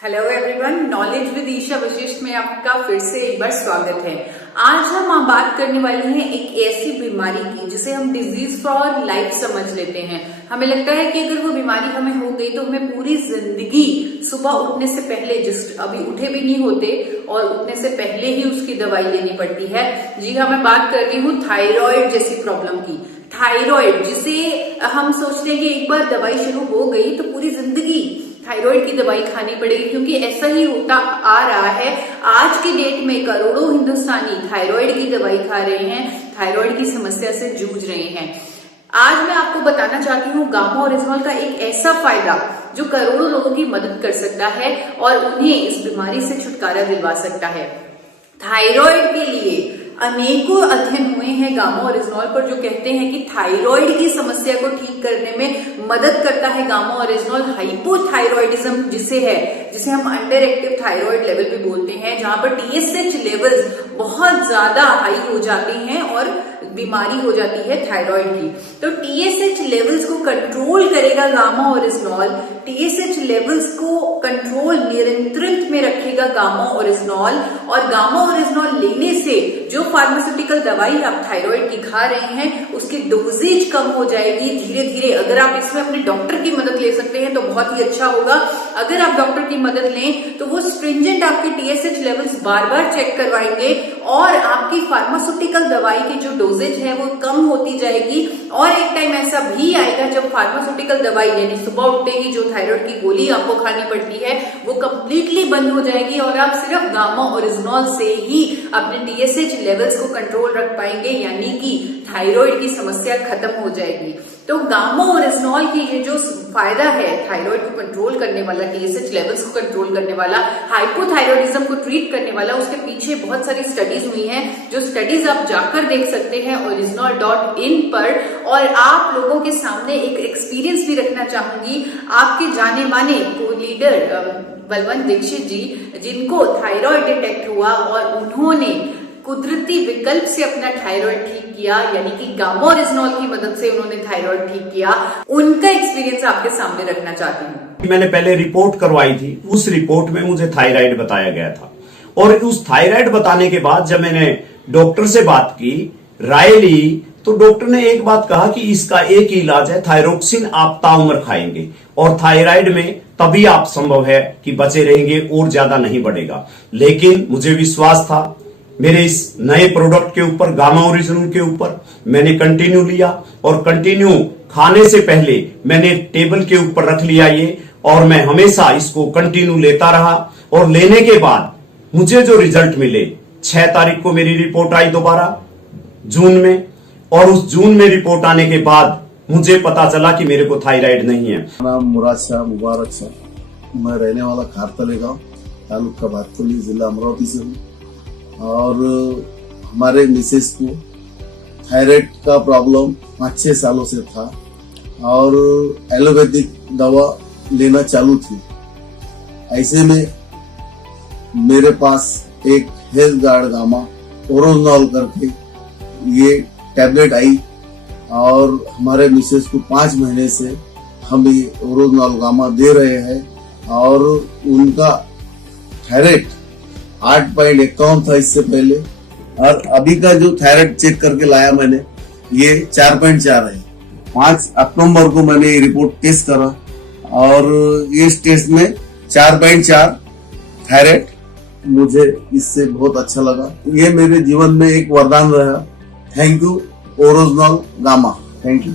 Hello everyone, knowledge with Isha Vashishtha में आपका फिर से एक बार स्वागत है। आज हम बात करने वाले हैं एक ऐसी बीमारी की जिसे हम डिजीज फॉर लाइफ समझ लेते हैं। हमें लगता है कि अगर वो बीमारी हमें हो गई तो हमें पूरी जिंदगी सुबह उठने से पहले, जिस अभी उठे भी नहीं होते और उठने से पहले ही उसकी दवाई लेनी पड़ती है। जी हाँ, मैं बात कर रही हूँ थायराइड जैसी प्रॉब्लम की। थायराइड जिसे हम सोचते हैं कि एक बार दवाई शुरू हो गई तो पूरी जिंदगी थायराइड की दवाई खानी पड़ेगी, क्योंकि ऐसा ही होता आ रहा है। आज की डेट में करोड़ों हिंदुस्तानी थायराइड की दवाई खा रहे हैं, थायराइड की समस्या से जूझ रहे हैं। आज मैं आपको बताना चाहती हूँ गामा ओरिजिनल का एक ऐसा फायदा जो करोड़ों लोगों की मदद कर सकता है और उन्हें इस बीमारी से छुटकारा दिलवा सकता है। थायराइड के लिए अनेकों अध्ययन हुए हैं गामा ओरिजिनल पर, जो कहते हैं कि थायराइड की समस्या को ठीक करने में मदद करता है गामा ओरिजिनल। हाइपोथायराइडिज्म जिसे हम अंडर एक्टिव थायराइड लेवल भी बोलते हैं, जहां पर TSH लेवल्स बहुत ज्यादा हाई हो जाते हैं और बीमारी हो जाती है थायराइड की। तो TSH लेवल्स को कंट्रोल करेगा गामा ओरिजिनल। TSH लेवल्स को कंट्रोल नियंत्रित में रखेगा गामा ओरिजिनल, और गामा ओरिजिनल लेने से जो फार्मास्यूटिकल दवाई आप थायराइड की खा रहे हैं उसकी डोजेज कम हो जाएगी धीरे धीरे। अगर आप इसमें अपने डॉक्टर की मदद ले सकते हैं तो बहुत ही अच्छा होगा। अगर आप डॉक्टर की मदद लें तो वो स्ट्रिंजेंट आपके TSH लेवल्स बार बार चेक करवाएंगे और आपकी फार्मास्यूटिकल दवाई की जो डोजेज है वो कम होती जाएगी। और एक टाइम ऐसा भी आएगा जब फार्मास्यूटिकल दवाई यानी सुबह उठते ही जो थायराइड की गोली आपको खानी पड़ती है वो कंप्लीटली बंद हो जाएगी और आप सिर्फ गामा ओरिजिनल से ही अपने TSH लेवल्स को कंट्रोल रख पाएंगे, यानी कि थायराइड की समस्या खत्म हो जाएगी। तो गामा ओरिजिनल की ये जो फायदा है थायराइड को कंट्रोल करने वाला, TSH लेवल्स को कंट्रोल करने वाला, हाइपोथायराइडिज्म को ट्रीट करने वाला, उसके पीछे बहुत सारी स्टडीज हुई हैं। जो स्टडीज आप जाकर देख सकते हैं original.in पर। और आप लोगों के सामने एक एक्सपीरियंस भी रखना चाहूंगी। आपके जाने माने को लीडर बलवंत दीक्षित जी, जिनको थायराइड डिटेक्ट हुआ और उन्होंने कुदरती विकल्प से अपना थायराइड ठीक किया, यानी कि गामा ओरिजिनल की मदद से उन्होंने थायराइड ठीक किया, उनका एक्सपीरियंस आपके सामने रखना चाहती हूँ। मैंने पहले रिपोर्ट करवाई थी, उस रिपोर्ट में मुझे थायराइड बताया गया था, और उस थायराइड बताने के बाद जब मैंने डॉक्टर से बात की, राय ली, तो डॉक्टर ने एक बात कहा कि इसका एक ही इलाज है, थायरोक्सिन आप ताउम्र खाएंगे और थायराइड में तभी आप संभव है कि बचे रहेंगे और ज्यादा नहीं बढ़ेगा। लेकिन मुझे विश्वास था मेरे इस नए प्रोडक्ट के ऊपर, गामा ओरिजिनल के ऊपर। मैंने कंटिन्यू लिया और कंटिन्यू खाने से पहले मैंने टेबल के ऊपर रख लिया ये, और मैं हमेशा इसको कंटिन्यू लेता रहा। और लेने के बाद मुझे जो रिजल्ट मिले, 6 तारीख को मेरी रिपोर्ट आई दोबारा जून में, और उस जून में रिपोर्ट आने के बाद मुझे पता चला कि मेरे को थायराइड नहीं है। नाम मुराद शाह मुबारक शाह, मैं रहने वाला खारतले गांव, तालुका भातकुली, जिला अमरावती से हूँ। और हमारे मिसेस को थायराइड का प्रॉब्लम 5-6 सालों से था और एलोपैथिक दवा लेना चालू थी। ऐसे में मेरे पास एक हेल्थ गार्ड गामा ओरिजिनल करके ये टैबलेट आई, और हमारे मिसेस को 5 महीने से हम ये ओरिजिनल गामा दे रहे हैं, और उनका थायराइड 8.51 था इससे पहले, और अभी का जो थायराइड चेक करके लाया मैंने ये 4.4 है। 5 अक्टूबर को मैंने ये रिपोर्ट टेस्ट करा और इस टेस्ट में 4.4 थायराइड, मुझे इससे बहुत अच्छा लगा। ये मेरे जीवन में एक वरदान रहा। Thank you original gamma, thank you.